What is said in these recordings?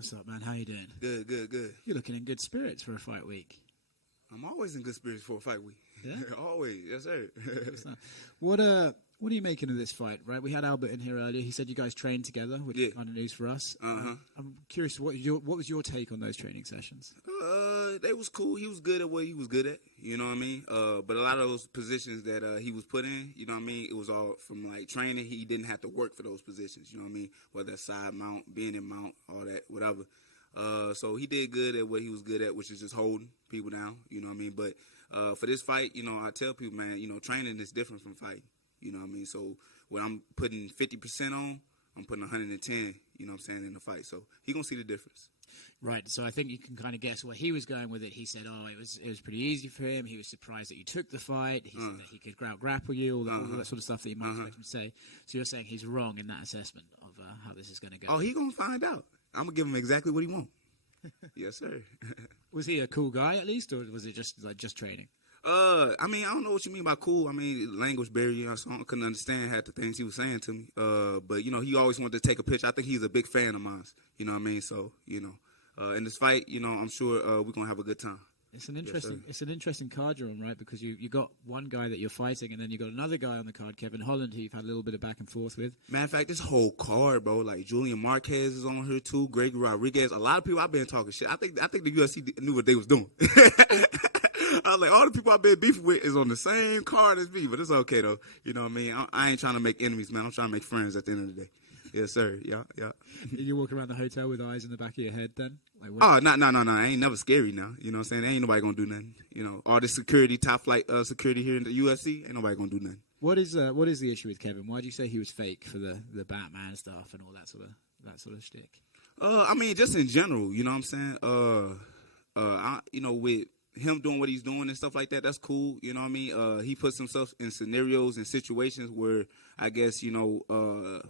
What's up, man? How you doing? Good, good, good. You're looking in good spirits for a fight week. I'm always in good spirits for a fight week. Yeah? Always. Yes, sir. What are you making of this fight, right? We had Albert in here earlier. He said you guys trained together, which is kind of news for us. I'm curious, what was your take on those training sessions? They was cool. He was good at what he was good at. You know what I mean? But a lot of those positions that he was put in, you know what I mean? It was all from, like, training. He didn't have to work for those positions. You know what I mean? Whether that's side mount, being in mount, all that, whatever. So he did good at what he was good at, which is just holding people down. You know what I mean? But for this fight, you know, I tell people, man, you know, training is different from fighting. You know what I mean? So when I'm putting 50% on, I'm putting 110, you know what I'm saying, in the fight. So he going to see the difference. Right. So I think you can kind of guess where he was going with it. He said, it was pretty easy for him. He was surprised that you took the fight. He said that he could grapple you, all that sort of stuff that you might expect him to say. So you're saying he's wrong in that assessment of how this is going to go. Oh, he going to find out. I'm going to give him exactly what he wants. Yes, sir. Was he a cool guy at least, or was it just training? I mean, I don't know what you mean by cool. I mean, language barrier, so I couldn't understand half the things he was saying to me. But, you know, he always wanted to take a picture. I think he's a big fan of mine. You know what I mean? So, you know, in this fight, you know, I'm sure we're going to have a good time. It's an interesting card you're on, right? Because you got one guy that you're fighting, and then you got another guy on the card, Kevin Holland, who you've had a little bit of back and forth with. Matter of fact, this whole card, bro, like Julian Marquez is on here too, Gregory Rodriguez. A lot of people I've been talking shit. I think the UFC knew what they was doing. I was like, all the people I've been beefing with is on the same card as me, but it's okay though. You know what I mean? I ain't trying to make enemies, man. I'm trying to make friends at the end of the day. Yes, sir. Yeah. You walk around the hotel with eyes in the back of your head then? Like, no. I ain't never scary now. You know what I'm saying? Ain't nobody gonna do nothing. You know, all this security, top flight security here in the UFC, ain't nobody gonna do nothing. What is the issue with Kevin? Why do you say he was fake for the Batman stuff and all that sort of shtick? I mean, just in general, you know what I'm saying? You know, with him doing what he's doing and stuff like that, that's cool. You know what I mean? He puts himself in scenarios and situations where I guess, you know,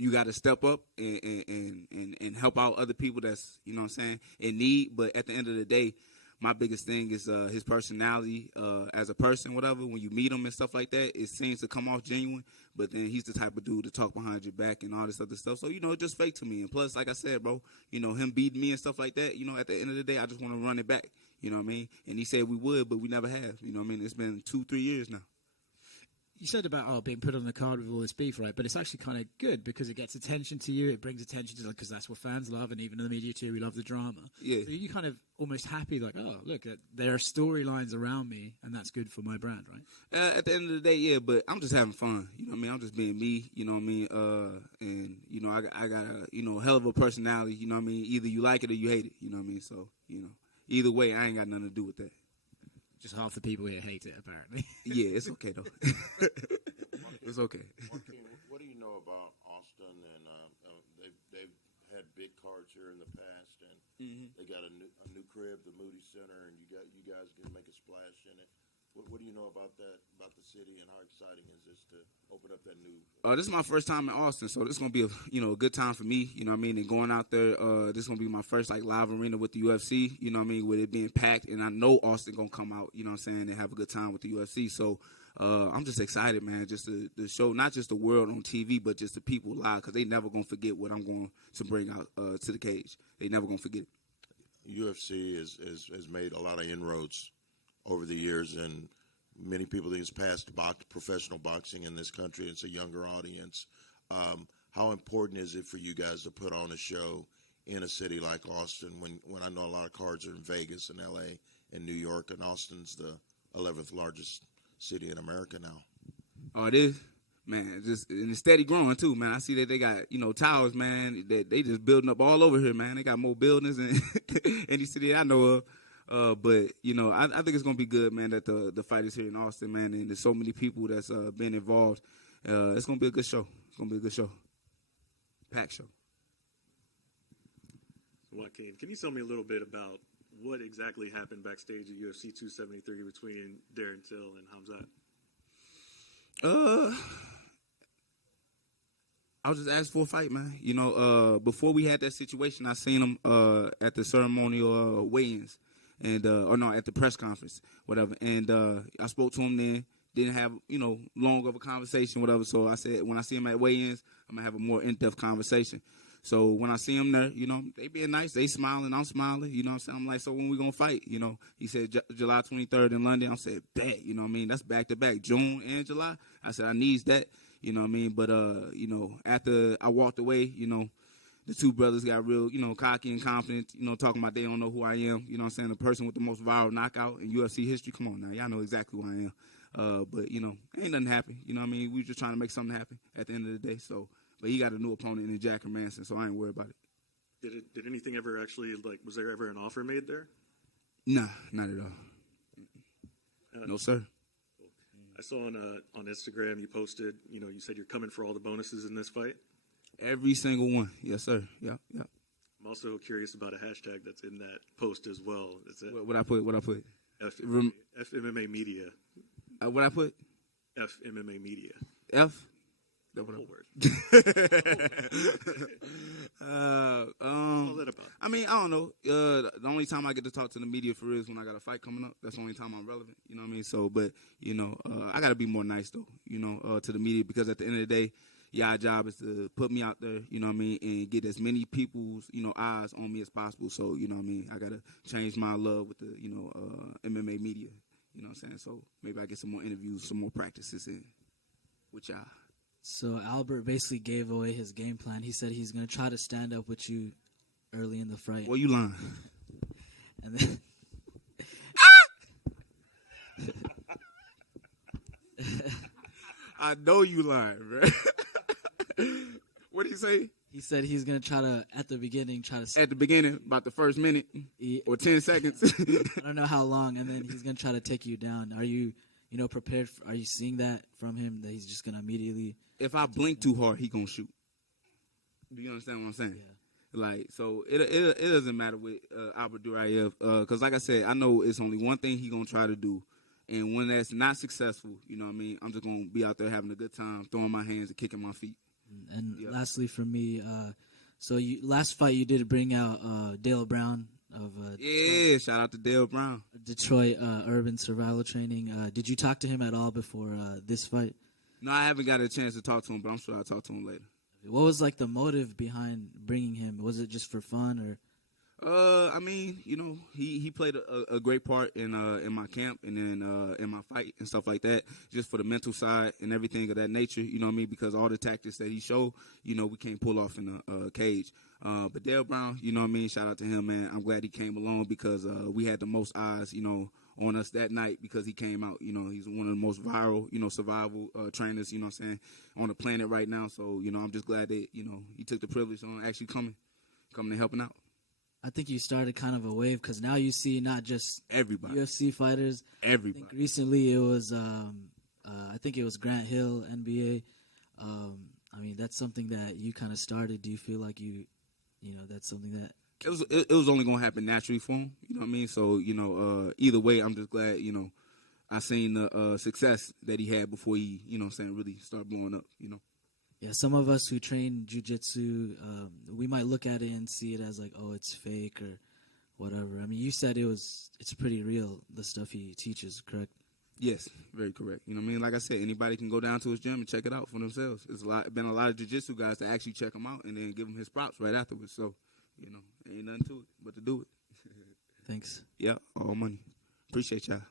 you got to step up and help out other people that's, you know what I'm saying, in need. But at the end of the day, my biggest thing is his personality as a person, whatever. When you meet him and stuff like that, it seems to come off genuine. But then he's the type of dude to talk behind your back and all this other stuff. So, you know, it's just fake to me. And plus, like I said, bro, you know, him beating me and stuff like that, you know, at the end of the day, I just want to run it back. You know what I mean? And he said we would, but we never have. You know what I mean? It's been 2-3 years now. You said about being put on the card with all this beef, right? But it's actually kind of good because it gets attention to you. It brings attention to, because that's what fans love, and even in the media too, we love the drama. Yeah. So you kind of almost happy, like, oh, look, there are storylines around me, and that's good for my brand, right? At the end of the day, yeah, but I'm just having fun. You know what I mean? I'm just being me. You know what I mean? And you know, I got a hell of a personality. You know what I mean? Either you like it or you hate it. You know what I mean? So you know, either way, I ain't got nothing to do with that. Just half the people here hate it, apparently. Yeah, it's okay, though. It's okay. Joaquin, what do you know about Austin? And they've had big cards here in the past, and they got a new crib, the Moody Center, and you guys can make a splash in it. What do you know about that, about the city, and how exciting is this to open up that new? This is my first time in Austin, so this is gonna be a good time for me. You know what I mean? And going out there, this is gonna be my first like live arena with the UFC. You know what I mean? With it being packed, and I know Austin gonna come out. You know what I'm saying? And have a good time with the UFC. So I'm just excited, man. Just to show not just the world on TV, but just the people live, because they never gonna forget what I'm going to bring out to the cage. They never gonna forget it. UFC has made a lot of inroads over the years, and many people think it's past professional boxing in this country. It's a younger audience. How important is it for you guys to put on a show in a city like Austin when I know a lot of cards are in Vegas and L.A. and New York, and Austin's the 11th largest city in America now? Oh, it is? Man, and it's steady growing, too, man. I see that they got, you know, towers, man, that they just building up all over here, man. They got more buildings than any city I know of. But, you know, I think it's going to be good, man, that the fight is here in Austin, man, and there's so many people that's been involved. It's going to be a good show. It's going to be a good show. Packed show. Joaquin, can you tell me a little bit about what exactly happened backstage at UFC 273 between Darren Till and Hamzat? I was just asked for a fight, man. You know, before we had that situation, I seen him at the ceremonial weigh-ins. And at the press conference, whatever. And I spoke to him then. Didn't have, you know, long of a conversation, whatever. So I said, when I see him at weigh-ins, I'm gonna have a more in-depth conversation. So when I see him there, you know, they being nice, they smiling, I'm smiling, you know what I'm saying? I'm like, so when we going to fight, you know? He said July 23rd in London. I said, bet, you know what I mean? That's back-to-back, June and July. I said, I needs that, you know what I mean? But, you know, after I walked away, you know, the two brothers got real, you know, cocky and confident, you know, talking about they don't know who I am, you know what I'm saying? The person with the most viral knockout in UFC history. Come on now, y'all know exactly who I am. But, you know, ain't nothing happen, you know what I mean? We just trying to make something happen at the end of the day, so. But he got a new opponent in Jack Manson, so I ain't worried about it. Did anything ever actually, like, was there ever an offer made there? Nah, not at all. No, sir. I saw on Instagram you posted, you know, you said you're coming for all the bonuses in this fight. Every single one. Yes, sir. Yeah. I'm also curious about a hashtag that's in that post as well. Is it What I put? FMMA Media. What I put? FMMA Media. F? The whole word. I mean, I don't know. The only time I get to talk to the media for real is when I got a fight coming up. That's the only time I'm relevant. You know what I mean? So, but, you know, I got to be more nice, though, you know, to the media, because at the end of the day, y'all job is to put me out there, you know what I mean, and get as many people's, you know, eyes on me as possible. So, you know what I mean, I got to change my love with the, you know, MMA media. You know what I'm saying? So maybe I get some more interviews, some more practices in with y'all. So Albert basically gave away his game plan. He said he's going to try to stand up with you early in the fight. Well, you lying. And then I know you lying, bro. What did he say? he said he's going to try to, at the beginning, At the beginning, about the first minute or 10 seconds. I don't know how long, and then he's going to try to take you down. Are you prepared? Are you seeing that from him, that he's just going to immediately... If I blink too hard, he gonna shoot. Do you understand what I'm saying? Yeah. Like, so it doesn't matter with Albert Duraev, because like I said, I know it's only one thing he gonna try to do, and when that's not successful, you know what I mean, I'm just gonna be out there having a good time, throwing my hands and kicking my feet. And lastly for me, so last fight you did bring out Dale Brown of shout out to Dale Brown, Detroit Urban Survival Training. Did you talk to him at all before this fight? No, I haven't got a chance to talk to him, but I'm sure I'll talk to him later. What was like the motive behind bringing him? Was it just for fun, or? I mean, you know, he played a great part in my camp and then in my fight and stuff like that, just for the mental side and everything of that nature, you know what I mean? Because all the tactics that he showed, you know, we can't pull off in a cage. But Dale Brown, you know what I mean? Shout out to him, man. I'm glad he came along because we had the most eyes, you know, on us that night because he came out. You know, he's one of the most viral, you know, survival trainers, you know what I'm saying, on the planet right now. So, you know, I'm just glad that, you know, he took the privilege on actually coming and helping out. I think you started kind of a wave because now you see not just everybody, UFC fighters. Everybody. I think recently it was, I think it was Grant Hill, NBA. I mean, that's something that you kind of started. Do you feel like you know, that's something that it was only gonna happen naturally for him? You know what I mean? So, you know, either way, I'm just glad, you know, I seen the success that he had before he, you know what I'm saying, really started blowing up. You know. Yeah, some of us who train jiu-jitsu, we might look at it and see it as like, oh, it's fake or whatever. I mean, you said it's pretty real, the stuff he teaches, correct? Yes, very correct. You know what I mean? Like I said, anybody can go down to his gym and check it out for themselves. There's been a lot of jiu-jitsu guys that actually check him out and then give him his props right afterwards. So, you know, ain't nothing to it but to do it. Thanks. Yeah, all money. Appreciate y'all.